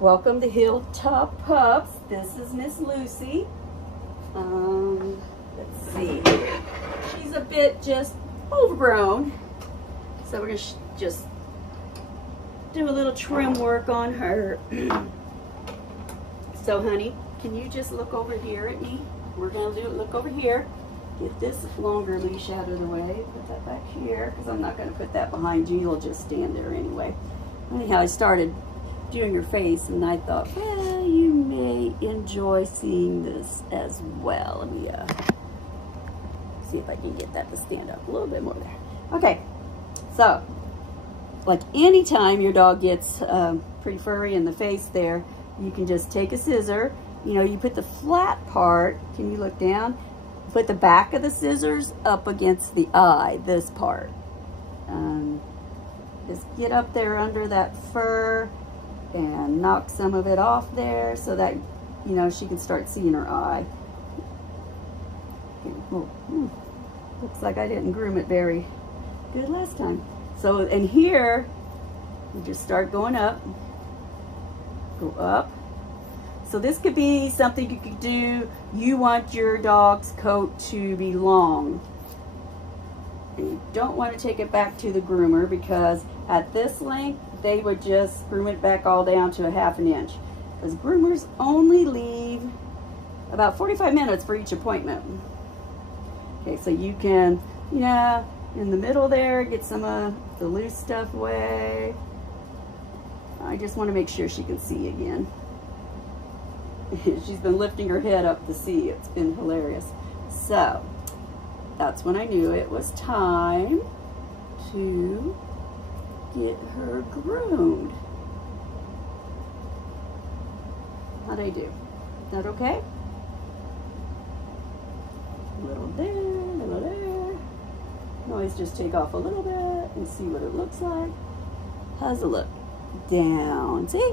Welcome to Hilltop Pups. This is Miss Lucy. Let's see. She's a bit just overgrown, so we're gonna just do a little trim work on her. So, honey, can you just look over here at me? We're gonna look over here. Get this longer leash out of the way. Put that back here, because I'm not gonna put that behind you. You'll just stand there anyway. Anyhow, I started doing your face, and I thought, well, you may enjoy seeing this as well. Let me see if I can get that to stand up a little bit more there. Okay, so like anytime your dog gets pretty furry in the face there, you can just take a scissor. You know, you put the flat part, can you look down? Put the back of the scissors up against the eye, this part. Just get up there under that fur and knock some of it off there so that, you know, she can start seeing her eye. Looks like I didn't groom it very good last time. So, and here, you just start going up, go up. So this could be something you could do. You want your dog's coat to be long. And you don't want to take it back to the groomer, because at this length, they would just groom it back all down to a ½ inch. Because groomers only leave about 45 minutes for each appointment. Okay, so you can, you know, in the middle there, get some of the loose stuff away. I just want to make sure she can see again. She's been lifting her head up to see. It's been hilarious. So, that's when I knew it was time to get her groomed. How'd I do? Is that okay? A little there, a little there. You can always just take off a little bit and see what it looks like. How's it look? Down, see?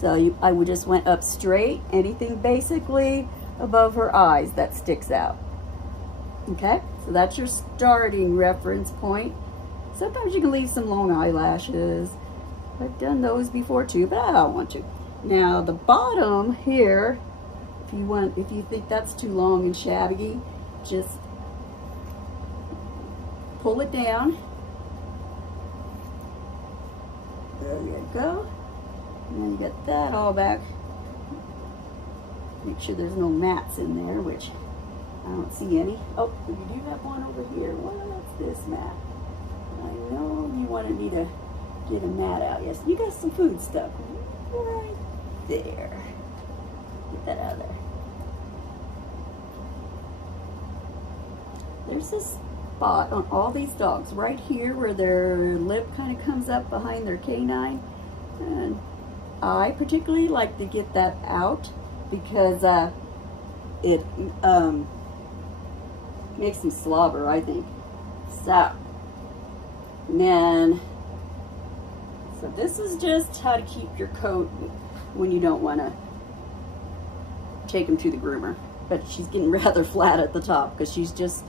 So I would just went up straight, anything basically above her eyes that sticks out. Okay, so that's your starting reference point. Sometimes you can leave some long eyelashes. I've done those before too, but I don't want to. Now the bottom here, if you think that's too long and shabby, just pull it down. There you go. And then you get that all back. Make sure there's no mats in there, which I don't see any. Oh, you do have one over here. What's this mat? I know you wanted me to get a mat out. Yes, you got some food stuff right there. Get that out of there. There's this spot on all these dogs right here where their lip kind of comes up behind their canine. And I particularly like to get that out because it makes them slobber, I think. So this is just how to keep your coat when you don't want to take them to the groomer. But she's getting rather flat at the top because she's just,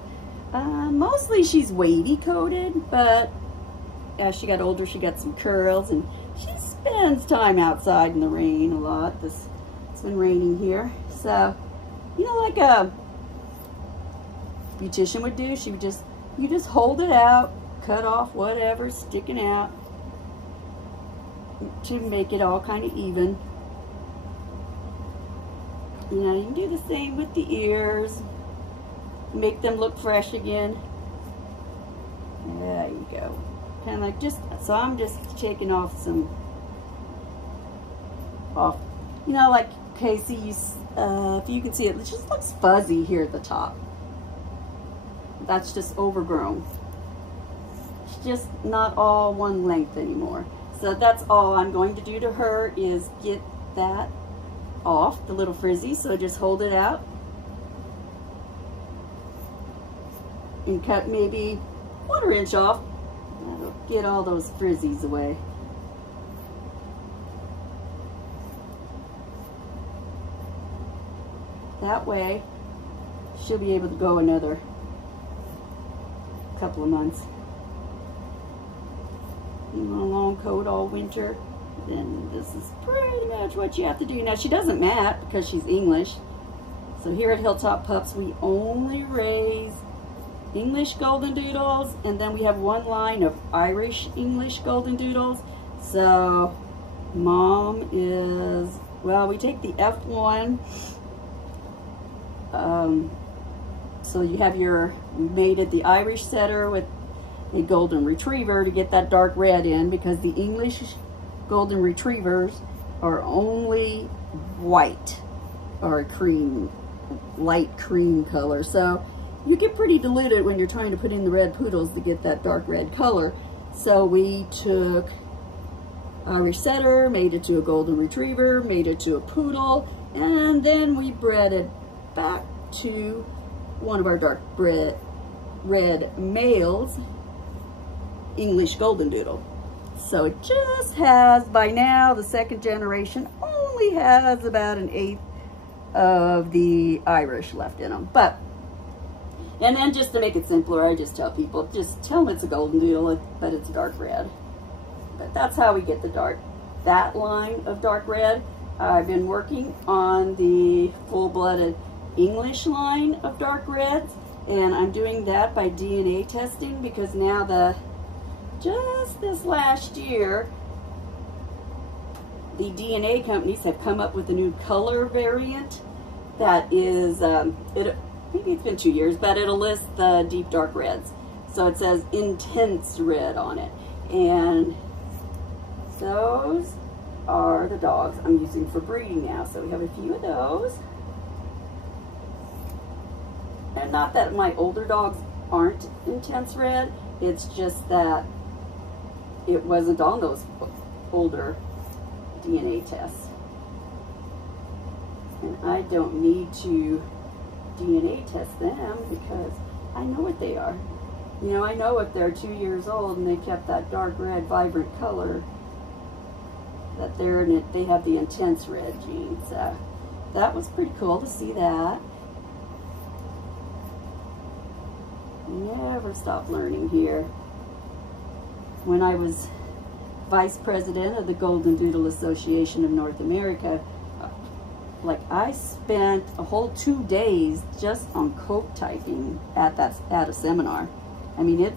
mostly she's wavy coated, but as she got older, she got some curls, and she spends time outside in the rain a lot. It's been raining here. So, you know, like a beautician would do, she would just, you just hold it out, cut off whatever's sticking out to make it all kind of even. You know, you can do the same with the ears, make them look fresh again. There you go. Kind of like just, so I'm just taking off some, you know, like Casey, if you can see it, it just looks fuzzy here at the top. That's just overgrown. It's just not all one length anymore. So that's all I'm going to do to her is get that off, the little frizzy. So just hold it out and cut maybe 1/4 inch off. That'll get all those frizzies away. That way, she'll be able to go another couple of months. You want a long coat all winter, then this is pretty much what you have to do. Now, she doesn't mat because she's English. So here at Hilltop Pups, we only raise English Golden Doodles, and then we have one line of Irish English Golden Doodles. So Mom is, well, we take the F1. So you have your mated the Irish setter with a Golden Retriever to get that dark red in, because the English Golden Retrievers are only white or a cream, light cream color. So you get pretty diluted when you're trying to put in the red poodles to get that dark red color. So we took Irish setter, made it to a Golden Retriever, made it to a poodle, and then we bred it back to one of our dark red males, English Golden Doodle. So it just has, by now, the second generation only has about an 1/8 of the Irish left in them. But, and then just to make it simpler, I just tell people, just tell them it's a Golden Doodle, but it's dark red. But that's how we get the dark, that line of dark red. I've been working on the full-blooded English line of dark reds, and I'm doing that by DNA testing, because now just this last year, the DNA companies have come up with a new color variant that is, maybe it's been 2 years, but it'll list the deep dark reds. So it says intense red on it. And those are the dogs I'm using for breeding now. So we have a few of those. And not that my older dogs aren't intense red, it's just that it wasn't on those older DNA tests. And I don't need to DNA test them because I know what they are. You know, I know if they're 2 years old and they kept that dark red vibrant color, that they have the intense red gene. So that was pretty cool to see that. Never stop learning here. When I was vice president of the Golden Doodle Association of North America, like I spent a whole 2 days just on coat typing at a seminar. I mean,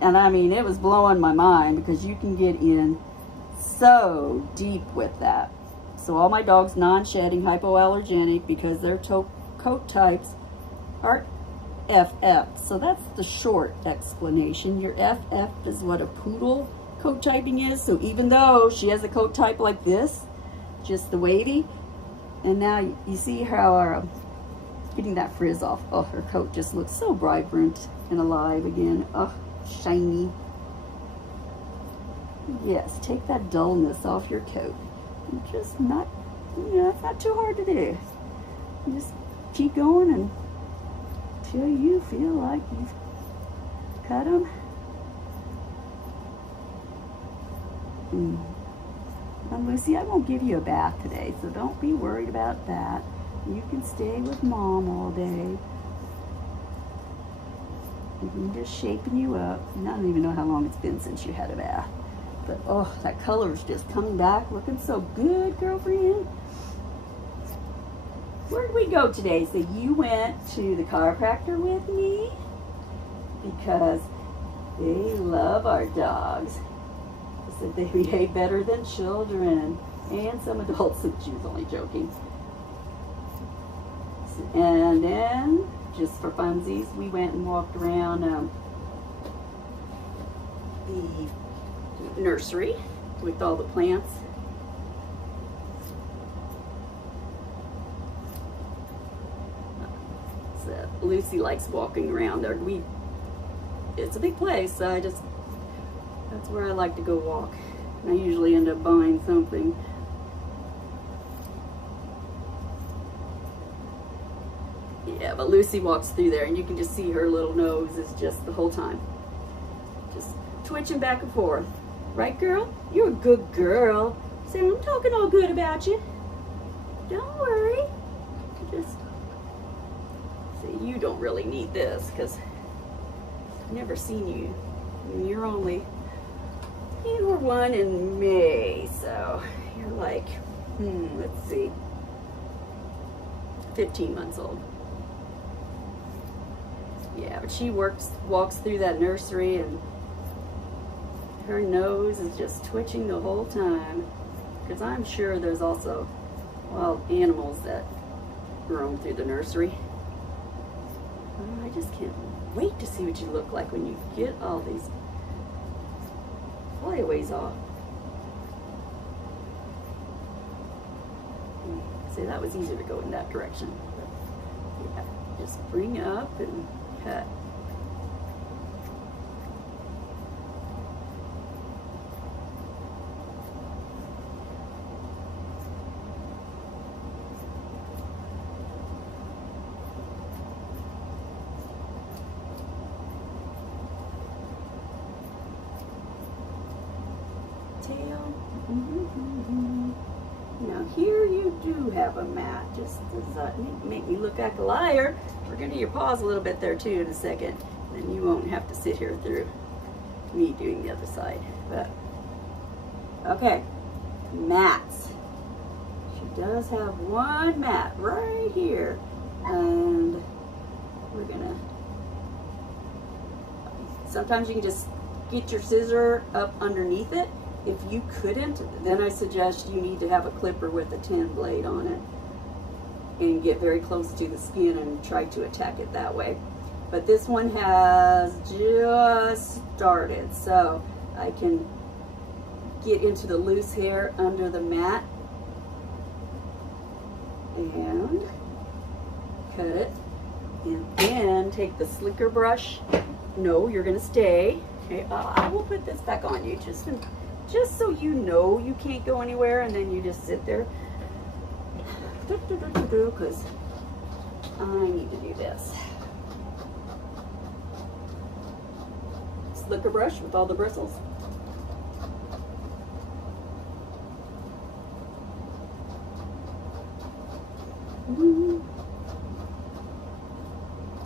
I mean, it was blowing my mind, because you can get in so deep with that. So all my dogs non-shedding, hypoallergenic, because their coat types are FF. So that's the short explanation. Your FF is what a poodle coat typing is. So even though she has a coat type like this, just the wavy, and now you see how getting that frizz off. Oh, her coat just looks so vibrant and alive again. Oh, shiny. Yes, take that dullness off your coat. Just not, you know, it's not too hard to do. Just keep going until you feel like you've cut them. Now, Lucy, I won't give you a bath today, so don't be worried about that. You can stay with Mom all day. I'm just shaping you up. And I don't even know how long it's been since you had a bath. But, oh, that color is just coming back, looking so good, girlfriend. Where did we go today? So you went to the chiropractor with me? Because they love our dogs. They said they behave better than children and some adults. She was only joking. And then, just for funsies, we went and walked around the nursery with all the plants. So Lucy likes walking around there. It's a big place, so that's where I like to go walk. And I usually end up buying something. Yeah, but Lucy walks through there and you can just see her little nose is just the whole time just twitching back and forth. Right, girl? You're a good girl. See, I'm talking all good about you. Don't worry. Just see, you don't really need this because I've never seen you. I mean, you're only You were 1 in May, so you're like, let's see, 15 months old. Yeah, but she walks through that nursery and her nose is just twitching the whole time, because I'm sure there's also wild animals that roam through the nursery. Oh, I just can't wait to see what you look like when you get all these flyaways off. See, that was easier to go in that direction. But yeah, just bring up and cut. Tail. Now here you do have a mat. Just does make me look like a liar. We're going to do your paws a little bit there too in a second. Then you won't have to sit here through me doing the other side. But okay, mats. She does have one mat right here, and we're gonna. Sometimes you can just get your scissor up underneath it. If you couldn't, then I suggest you need to have a clipper with a 10 blade on it and get very close to the skin and try to attack it that way. But this one has just started, so I can get into the loose hair under the mat and cut it, and then take the slicker brush. No, you're gonna stay. Okay, I will put this back on you just so you know you can't go anywhere, and then you just sit there because I need to do this. Slicker brush with all the bristles.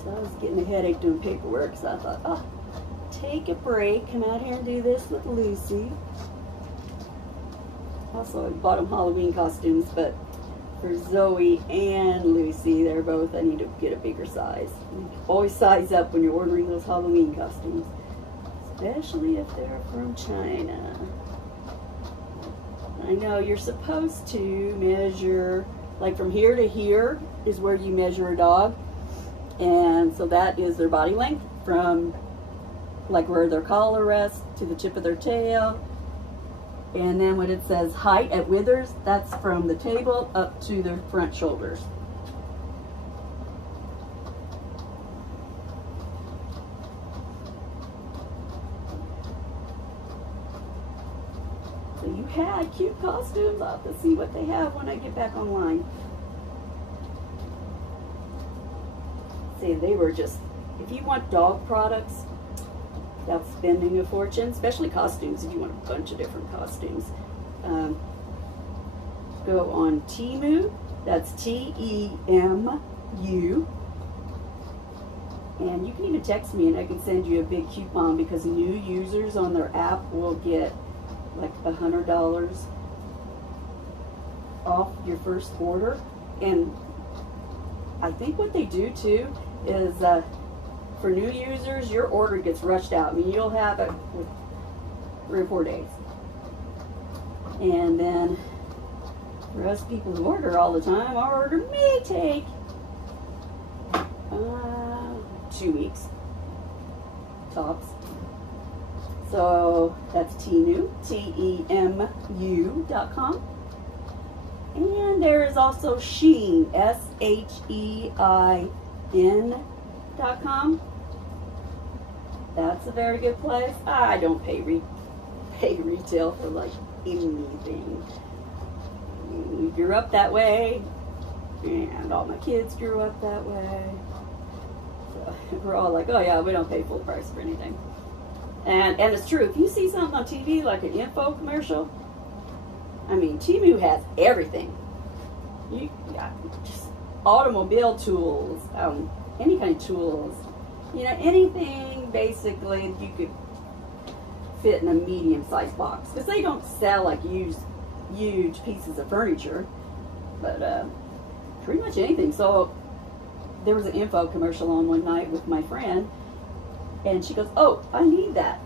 So I was getting a headache doing paperwork, so I thought, oh, take a break, come out here and do this with Lucy. Also, I bought them Halloween costumes, but for Zoe and Lucy, they're both, I need to get a bigger size. Always size up when you're ordering those Halloween costumes, especially if they're from China. I know you're supposed to measure, like from here to here is where you measure a dog, and so that is their body length from like where their collar rests to the tip of their tail. And then when it says height at withers, that's from the table up to their front shoulders. So you had cute costumes. I'll have to see what they have when I get back online. See, they were just, if you want dog products without spending a fortune, especially costumes, if you want a bunch of different costumes, go on Temu. That's Temu, and you can even text me and I can send you a big coupon, because new users on their app will get like $100 off your first order. And I think what they do too is for new users, your order gets rushed out. I mean, you'll have it with 3 or 4 days. And then for us people who order all the time, our order may take 2 weeks, tops. So that's Temu, Temu.com. And there is also Shein, SHEIN.com. That's a very good place. I don't pay retail for like anything. We grew up that way, and all my kids grew up that way. So we're all like, oh yeah, we don't pay full price for anything. And it's true. If you see something on TV like an info commercial, I mean, Temu has everything. You got just automobile tools, any kind of tools, you know, anything basically you could fit in a medium-sized box, because they don't sell like huge pieces of furniture, but pretty much anything. So there was an info commercial on one night with my friend, and she goes, "Oh, I need that."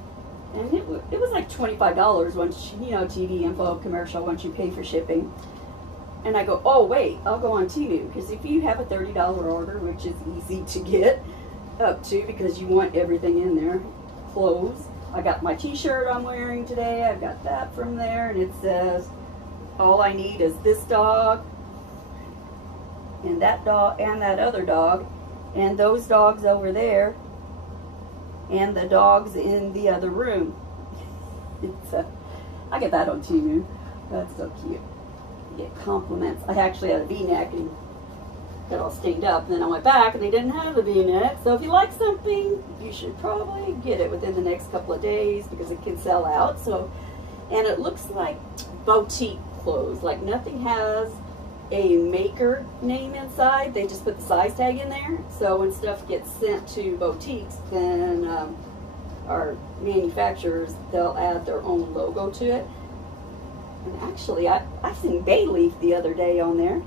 And it was like $25 once, you know, TV info commercial once you pay for shipping. And I go, "Oh wait, I'll go on Temu," because if you have a $30 order, which is easy to get up to because you want everything in there, clothes. I got my t-shirt I'm wearing today, I got that from there, and it says all I need is this dog and that dog and that other dog and those dogs over there and the dogs in the other room. I get that on Temu. That's so cute. You get compliments. I actually had a V-neck and got all stained up, and then I went back and they didn't have the V-neck. So if you like something, you should probably get it within the next couple of days because it can sell out. So, and it looks like boutique clothes. Like nothing has a maker name inside. They just put the size tag in there. So when stuff gets sent to boutiques, then our manufacturers, they'll add their own logo to it. And actually, I've seen Bayleaf the other day on there.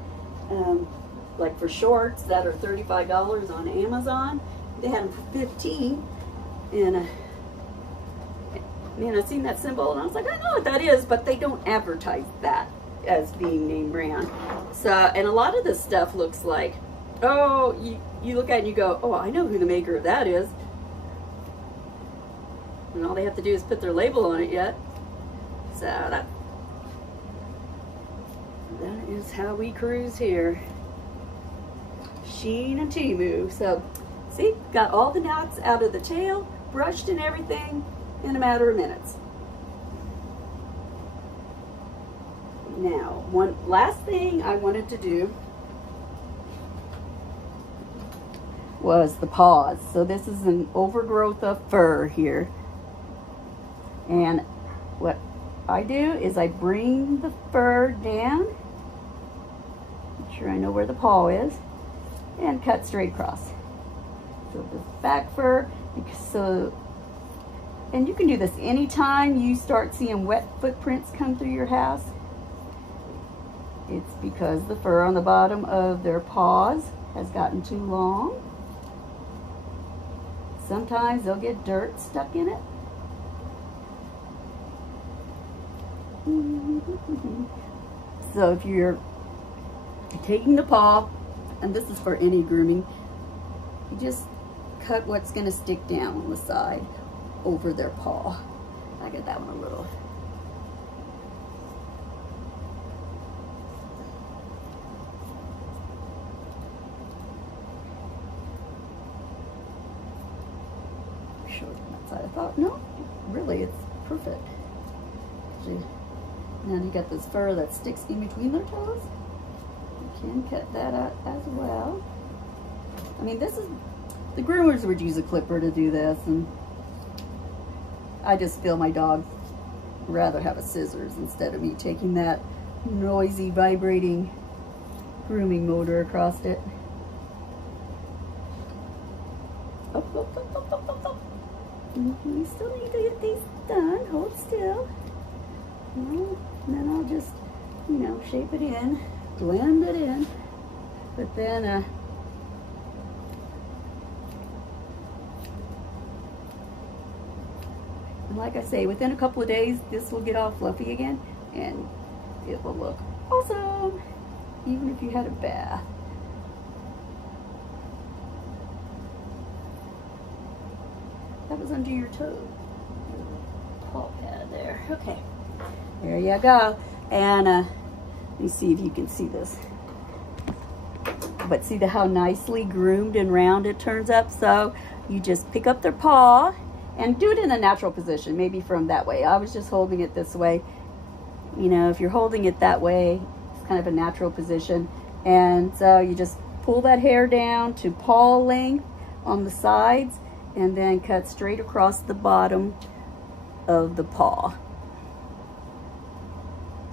Like for shorts that are $35 on Amazon. They had them for $15. And man, I seen that symbol and I was like, I know what that is, but they don't advertise that as being name brand. So, and a lot of this stuff looks like, oh, you look at it and you go, oh, I know who the maker of that is. And all they have to do is put their label on it yet. So that is how we cruise here. Shein and Temu. So, see, got all the knots out of the tail, brushed and everything in a matter of minutes. Now, one last thing I wanted to do was the paws. So this is an overgrowth of fur here. And what I do is I bring the fur down, make sure I know where the paw is, and cut straight across. So the back fur, and you can do this anytime you start seeing wet footprints come through your house. It's because the fur on the bottom of their paws has gotten too long. Sometimes they'll get dirt stuck in it. So if you're taking the paw, and this is for any grooming, you just cut what's going to stick down on the side over their paw. I get that one a little. Short on that side. I thought, no, really, it's perfect. And then you got this fur that sticks in between their toes. You can cut that out as well. I mean, this is, the groomers would use a clipper to do this, and I just feel my dog would rather have a scissors instead of me taking that noisy, vibrating grooming motor across it. Oh, oh, oh, oh, oh, oh, oh. We still need to get these done. Hold still. And then I'll just, you know, shape it in, blend it in. But then, and like I say, within a couple of days, this will get all fluffy again, and it will look awesome, even if you had a bath. That was under your toe. Paw pad there. Okay. There you go. And let me see if you can see this. But see how nicely groomed and round it turns up? So you just pick up their paw and do it in a natural position, maybe from that way. I was just holding it this way. You know, if you're holding it that way, it's kind of a natural position. And so you just pull that hair down to paw length on the sides and then cut straight across the bottom of the paw.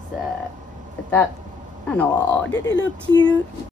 So, but that, I know, did it look cute?